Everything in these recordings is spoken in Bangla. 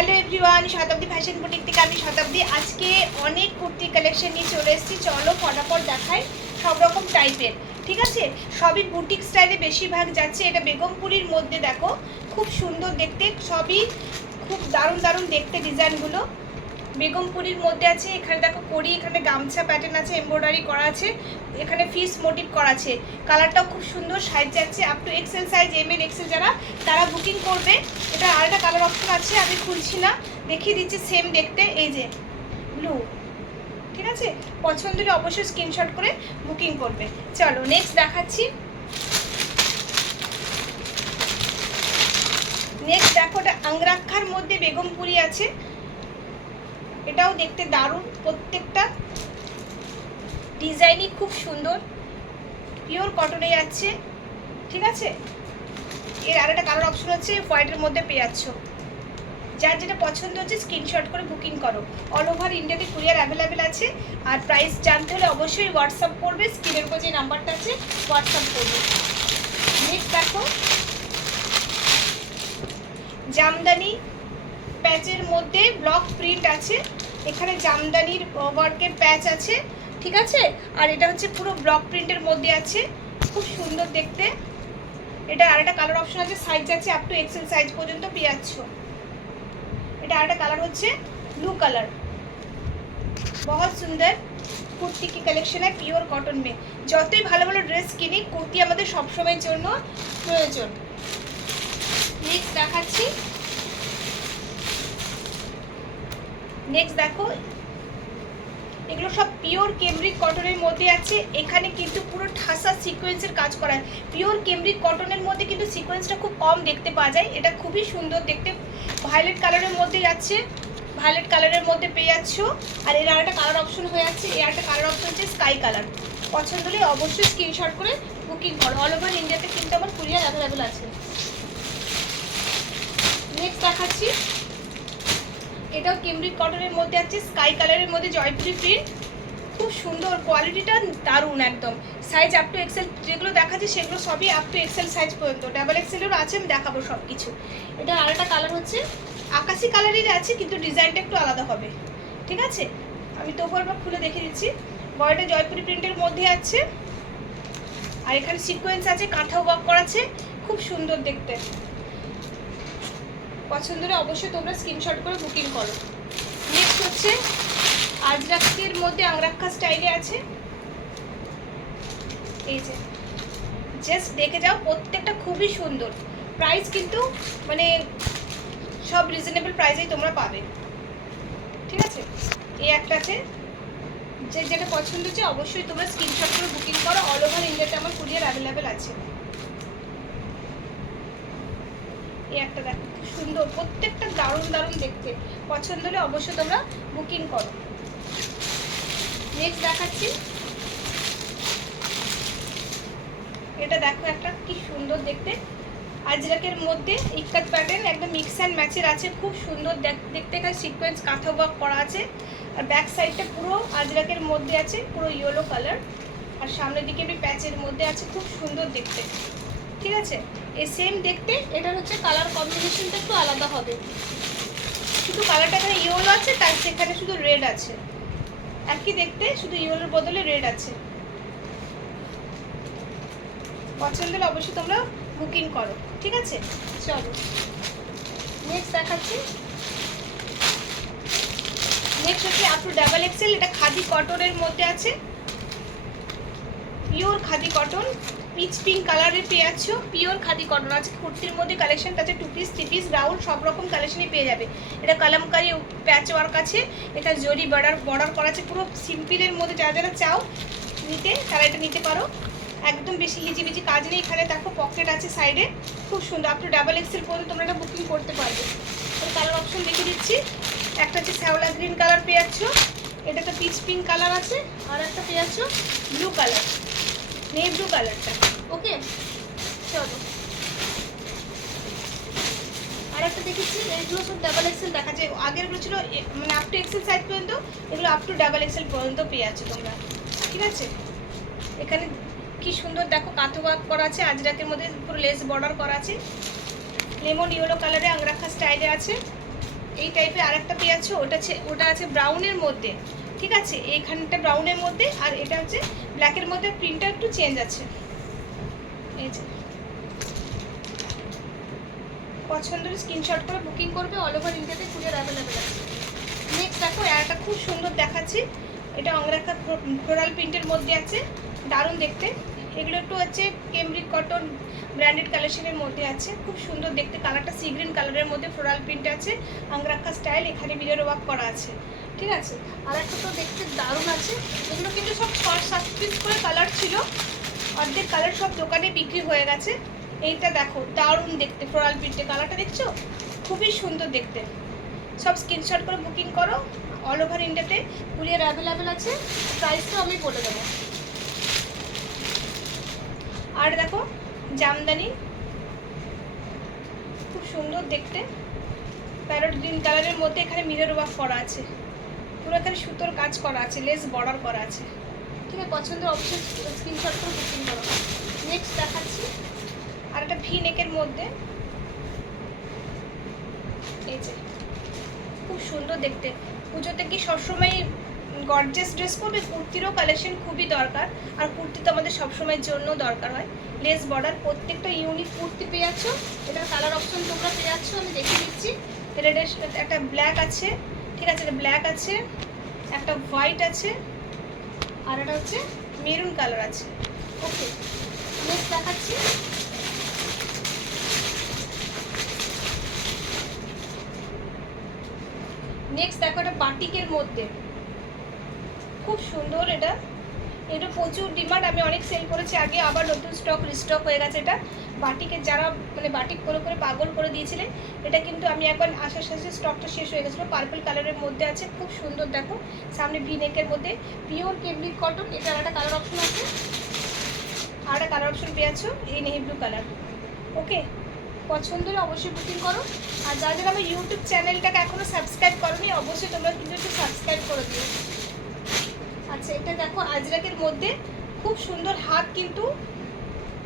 হ্যালো এভরিওয়ান, শতাব্দী ফ্যাশন বুটিক থেকে আমি শতাব্দী। আজকে অনেক কুর্তি কালেকশন নিয়ে চলে এসেছি। চলো ফটাফট দেখাই সব রকম টাইপের। ঠিক আছে, সবই বুটিক স্টাইলে বেশিরভাগ যাচ্ছে। এটা বেগমপুরীর মধ্যে দেখো, খুব সুন্দর দেখতে, সবই খুব দারুণ দারুণ দেখতে ডিজাইনগুলো। বেগমপুরীর মধ্যে আছে। এখানে দেখো কড়ি, এখানে গামছা প্যাটার্ন আছে, এমব্রয়ডারি করা আছে, এখানে ফিস মোটিভ করা আছে। কালারটাও খুব সুন্দর, সাইজ যাচ্ছে up to XL size, M L XL যারা তারা বুকিং করবে। এটা আরেকটা কালার অপশন আছে, আমি খুলছি না, দেখিয়ে দিচ্ছি সেম দেখতে। এই যে ব্লু, ঠিক আছে, পছন্দ হলে অবশ্যই স্ক্রিনশট করে বুকিং করবে। চলো নেক্সট দেখাচ্ছি। নেক্সট দেখো, এটা আংরাক্ষার মধ্যে বেগমপুরি আছে। এটাও দেখতে দারুণ, প্রত্যেকটা ডিজাইনই খুব সুন্দর, পিওর কটনে যাচ্ছে। ঠিক আছে, এর আরেকটা কালার অপশন হচ্ছে হোয়াইটের মধ্যে পেয়ে যাচ্ছ। যার যেটা পছন্দ হচ্ছে স্ক্রিনশট করে বুকিং করো। অল ওভার ইন্ডিয়াতে কুরিয়ার অ্যাভেলেবেল আছে। আর প্রাইস জানতে হলে অবশ্যই হোয়াটসঅ্যাপ করবে, স্ক্রিনের উপর যে নাম্বারটা আছে হোয়াটসঅ্যাপ করবে। নেক্সট দেখো, জামদানি প্যাচের মধ্যে ব্লক প্রিন্ট আছে। এখানে জামদানির ওয়ার্কের প্যাচ আছে, ঠিক আছে। আর এটা হচ্ছে পুরো ব্লক প্রিন্টের মধ্যে আছে, খুব সুন্দর দেখতে। এটা আরেকটা কালার অপশন আছে, সাইজ আছে আপ টু এক্সেল সাইজ পর্যন্ত পেয়ে যাচ্ছ। এটা আরেকটা কালার হচ্ছে ব্লু কালার। बहुत সুন্দর কুর্তি কি কালেকশন है পিওর কটন में। যতই ভালো ভালো ড্রেস কিনি, কুর্তি আমাদের সবসময়ের জন্য প্রয়োজন। নেক্সট দেখাচ্ছি। নেক্সট দেখো, এগুলো সব পিওর কেমব্রিক কটনের মধ্যে আছে। এখানে কিন্তু পুরো ঠাসা সিকোয়েন্সের কাজ করা। পিওর কেমব্রিক কটনের মধ্যে কিন্তু সিকোয়েন্সটা খুব কম দেখতে পাওয়া যায়। এটা খুবই সুন্দর দেখতে, ভায়োলেট কালারের মধ্যে যাচ্ছে, ভায়োলেট কালারের মধ্যে পেয়ে যাচ্ছ। আর এর আরেকটা কালার অপশন হয়ে যাচ্ছে, এর একটা কালার অপশন হচ্ছে স্কাই কালার। পছন্দ হলে অবশ্যই স্ক্রিনশট করে বুকিং করো। অল ওভার ইন্ডিয়াতে কিন্তু আমার কুরিয়ার অ্যাভেলেবেল আছে। নেক্সট দেখাচ্ছি, এটাও কেমব্রিক কটনের মধ্যে আছে, স্কাই কালারের মধ্যে জয়পুরি প্রিন্ট, খুব সুন্দর, কোয়ালিটিটা দারুণ একদম। সাইজ আপ টু এক্সেল, যেগুলো দেখাচ্ছে সেগুলো সবই আপ টু এক্সেল সাইজ পর্যন্ত, ডাবল এক্সেলেরও আছে, আমি দেখাবো সব কিছু। এটা আরেকটা কালার হচ্ছে আকাশি কালারেরই আছে, কিন্তু ডিজাইনটা একটু আলাদা হবে। ঠিক আছে, আমি তবু একবার খুলে দেখে দিচ্ছি। বডিটা জয়পুরি প্রিন্টের মধ্যে আছে, আর এখানে সিকোয়েন্স আছে, কাঁথা ওয়ার্ক করা আছে, খুব সুন্দর দেখতে। পছন্দ হলে অবশ্যই তোমরা স্ক্রিনশট করে বুকিং করো। নেক্সট হচ্ছে আজরাকের মধ্যে আংরাক্ষা স্টাইলে আছে। এই যে জাস্ট দেখে যাও, প্রত্যেকটা খুবই সুন্দর। প্রাইস কিন্তু মানে সব রিজনেবল প্রাইসেই তোমরা পাবে। ঠিক আছে, এই একটা আছে, যে যেটা পছন্দ হচ্ছে অবশ্যই তোমরা স্ক্রিনশট করে বুকিং করো। অল ওভার ইন্ডিয়াতে আমার কুরিয়ার অ্যাভেলেবেল আছে। এই একটা দেখো, খুব সুন্দর, প্রত্যেকটা দারুণ দারুণ দেখতে। পছন্দ হলে অবশ্যই তোমরা বুকিং করো। নেক্সট দেখাচ্ছি, এটা দেখো একটা কি সুন্দর দেখতে, আজরাকের মধ্যে ইক্কাত প্যাটার্ন, একদম মিক্স অ্যান্ড ম্যাচের আছে, খুব সুন্দর দেখতে। এখানে সিকোয়েন্স কাঁথা ওয়ার্ক করা আছে, আর ব্যাক সাইডটা পুরো আজরাকের মধ্যে আছে, পুরো ইয়েলো কালার। আর সামনের দিকে একটু প্যাচের মধ্যে আছে, খুব সুন্দর দেখতে। ঠিক আছে, এই সেম দেখতে, এটার হচ্ছে কালার কম্বিনেশনটা একটু আলাদা হবে। শুধু কালারটা এখানে ইয়েলো আছে, তার সেখানে শুধু রেড আছে। একই দেখতে, শুধু ইয়েলোর বদলে রেড আছে। পছন্দ হলে অবশ্যই তোমরা বুকিং করো। ঠিক আছে, চলো নেক্সট দেখাচ্ছি। নেক্সট হচ্ছে আপ টু ডাবল এক্সেল। এটা খাদি কটনের মধ্যে আছে, pure khadi cotton, pitch pink কালারের পেয়ে যাচ্ছ। পিওর খাদি কটন আছে, কুর্তির মধ্যে কালেকশন আছে, 2 পিস 3 পিস রাউন্ড সব রকম কালেকশনই পেয়ে যাবে। এটা কালামকারি প্যাচ ওয়ার্ক আছে, এটা জরি বর্ডার করা আছে, পুরো সিম্পলের মধ্যে যারা যারা চাও নিতে তারা এটা নিতে পারো। একদম বেশি হিজিবিজি কাজ নেই। এখানে দেখো পকেট আছে সাইডে, খুব সুন্দর। আপ টু ডাবল এক্সেল পর্যন্ত তোমরা এটা বুকিং করতে পারবে। কালার অপশন লিখে দিচ্ছি, একটা হচ্ছে শ্যাওলা গ্রিন কালার পেয়ে যাচ্ছ, এটা তো পিচ পিঙ্ক কালার আছে, আর একটা পেয়ে যাচ্ছ ব্লু কালার, নেই ব্লু কালারটা। ওকে, চলো আর একটা দেখেছি, এগুলো সব ডাবল এক্সেল দেখা যায়। আগেরগুলো ছিল মানে আপ টু এক্সেল সাইজ পর্যন্ত, এগুলো আপ টু ডাবল এক্সেল পর্যন্ত পেয়ে যাচ্ছ তোমরা। ঠিক আছে, এখানে কি সুন্দর দেখো, কাঁথা ওয়ার্ক করা আছে, আজরাকের মধ্যে পুরো লেস বর্ডার করা আছে, লেমন ইয়েলো কালারে আংরাখা স্টাইলে আছে। এই টাইপের আরেকটা পেয়েছো, ওটা আছে ব্রাউনের মধ্যে, ঠিক আছে, এইখানটা ব্রাউনের মধ্যে, আর এটা হচ্ছে ব্ল্যাকের মধ্যে, প্রিন্টটা একটু চেঞ্জ আছে। এই যে পছন্দের স্ক্রিনশট করে বুকিং করবে, অল ওভার ইন্ডিয়াতে কুরিয়ার অ্যাভেলেবেল আছে। নেক্সট দেখো একটা খুব সুন্দর দেখাচ্ছি, এটা অঙ্গরাখা ফ্লোরাল প্রিন্টের মধ্যে আছে, দারুণ দেখতে। এগুলো একটু হচ্ছে কেমব্রিক কটন ব্র্যান্ডেড কালেকশনের মধ্যে আছে, খুব সুন্দর দেখতে। কালারটা সি গ্রিন কালারের মধ্যে ফ্লোরাল প্রিন্ট আছে, অঙ্গরাখা স্টাইল, এখানে মিরর ওয়ার্ক করা আছে, ঠিক আছে। আর একটা তো দেখতে দারুণ আছে। এগুলো কিন্তু সব 6-7 পিস করে কালার ছিল, অর্ধেক কালার সব দোকানে বিক্রি হয়ে গেছে। এইটা দেখো দারুণ দেখতে, ফ্লোরাল প্রিন্টে কালারটা দেখছো, খুবই সুন্দর দেখতে। সব স্ক্রিনশট করে বুকিং করো, অল ওভার ইন্ডিয়াতে কুরিয়ার অ্যাভেলেবেল আছে। প্রাইসটাও আমি বলে দেবো। আর দেখো জামদানি, খুব সুন্দর দেখতে, প্যারট গ্রিন কালারের মধ্যে এখানে মিরর ওয়ার্ক করা আছে, পুরো এখানে সুতোর কাজ করা আছে, লেস বর্ডার করা আছে, ঠিক আছে। পছন্দের অবশ্যই স্ক্রিনশট করে বুকিং করো। নেক্সট দেখাচ্ছি আর একটা ভি নেকের মধ্যে, এই যে খুব সুন্দর দেখতে। পুজোতে কি সবসময় গর্জিয়াস ড্রেস পরবে, কুর্তিরও কালেকশন খুবই দরকার, আর কুর্তি তো আমাদের সবসময়ের জন্য দরকার হয়। লেস বর্ডার, প্রত্যেকটা ইউনিক কুর্তি পেয়ে যাচ্ছ। এটার কালার অপশন তোমরা পেয়ে যাচ্ছ, আমি দেখিয়ে দিচ্ছি। এটা একটা ব্ল্যাক আছে, ঠিক আছে, এটা ব্ল্যাক আছে, একটা হোয়াইট আছে, আর এটা হচ্ছে মেরুন কালার আছে। ওকে, নেক্সট দেখাচ্ছি। নেক্সট দেখো এটা বাটিকের মধ্যে, খুব সুন্দর। এটা প্রচুর ডিমান্ড, আমি অনেক সেল করেছি আগে, আবার নতুন স্টক রিস্টক হয়ে গেছে। এটা বাটিকের যারা মানে বাটিক করে পাগল করে দিয়েছিলেন, এটা কিন্তু আমি একবার আসার সাথে স্টকটা শেষ হয়ে গেছিলো। পার্পল কালারের মধ্যে আছে, খুব সুন্দর দেখো, সামনে ভি নেকের মধ্যে, পিওর কেমব্রিক কটন। এটার একটা কালার অপশন আছে, আর একটা কালার অপশন পেয়েছ এই নেভি ব্লু কালার। ওকে, পছন্দ হলে অবশ্যই বুকিং করো। আর যারা যারা আমার ইউটিউব চ্যানেলটাকে এখনও সাবস্ক্রাইব করোনি, অবশ্যই তোমরা কিন্তু একটু সাবস্ক্রাইব করে দিও। আচ্ছা, এটা দেখো আজরাকের মধ্যে, খুব সুন্দর, হাত কিন্তু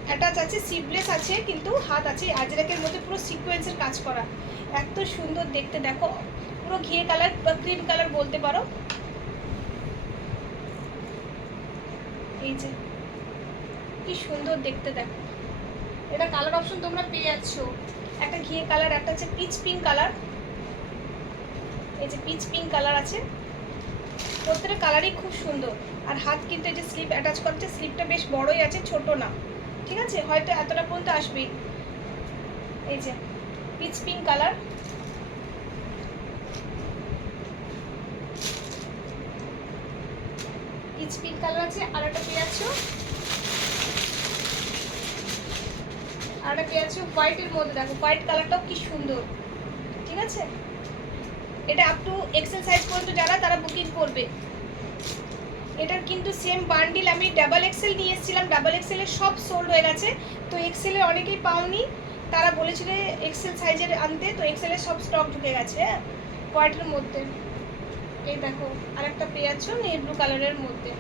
অ্যাটাচ আছে, সিভলেস আছে, কিন্তু হাত আছে। আজরাকের মধ্যে পুরো সিকোয়েন্সের কাজ করা, এত সুন্দর দেখতে। দেখো পুরো ঘিয়ে কালার বা ক্রিম কালার বলতে পারো। এই যে কি সুন্দর দেখতে, দেখো। এটা কালার অপশন তোমরা পেয়ে যাচ্ছ, একটা ঘিয়ে কালার, একটা হচ্ছে পিচ পিঙ্ক কালার। এই যে পিচ পিঙ্ক কালার আছে, প্রত্যেকটা কালারই খুব সুন্দর। আর হাত কিন্তু এই যে স্লিপ অ্যাটাচ করছে, স্লিপটা বেশ বড়ই আছে, ছোট না, ঠিক আছে, হয়তো এতটা পর্যন্ত আসবেই। এই যে pitch pink colour, pitch pink colour আছে। আর একটা পেয়ে যাচ্ছ, আর একটা পেয়ে যাচ্ছ হোয়াইটের মধ্যে, দেখো হোয়াইট কালারটাও কি সুন্দর, ঠিক আছে। এটা আপ টু এক্সেল সাইজ পর্যন্ত যারা, তারা বুকিং করবে। এটার কিন্তু সেম বান্ডিল আমি ডাবল এক্সেল নিয়ে এসেছিলাম, ডাবল এক্সেলের সব সোল্ড হয়ে গেছে, তো এক্সেলের অনেকেই পাওনি, তারা বলেছিল এক্সেল সাইজের আনতে, তো এক্সেলের সব স্টক ঢুকে গেছে। হ্যাঁ, হোয়াইটের মধ্যে। এই দেখো আরেকটা পেয়ে যাচ্ছ নেভি ব্লু কালারের মধ্যে।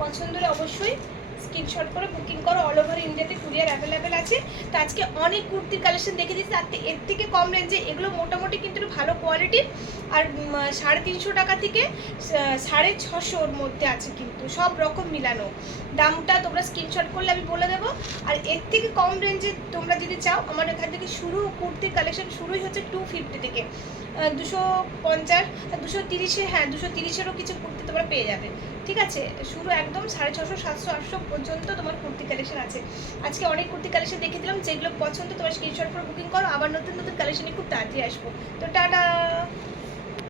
পছন্দ হলে অবশ্যই স্ক্রিনশট করে বুকিং করো, অল ওভার ইন্ডিয়াতে কুরিয়ার অ্যাভেলেবেল আছে। তো আজকে অনেক কুর্তির কালেকশন দেখে দিচ্ছি, তার এর থেকে কম রেঞ্জে, এগুলো মোটামুটি কিন্তু ভালো কোয়ালিটির, আর 350 টাকা থেকে 650-র মধ্যে আছে, কিন্তু সব রকম মিলানো। দামটা তোমরা স্ক্রিনশট করলে আমি বলে দেবো। আর এর থেকে কম রেঞ্জে তোমরা যদি চাও, আমার এখান থেকে শুরু, কুর্তির কালেকশন শুরুই হচ্ছে 250 থেকে 250, 230, হ্যাঁ 230-এরও কিছু কুর্তি তোমরা পেয়ে যাবে, ঠিক আছে। শুরু একদম 650, 700, 800 পর্যন্ত তোমার কুর্তি কালেকশন আছে। আজকে অনেক কুর্তি কালেকশন দেখে দিলাম, যেগুলো পছন্দ তোমার স্ক্রিনশট করে বুকিং করো। আবার নতুন নতুন কালেকশনে খুব তাড়াতাড়ি আসবো। তো টাটা।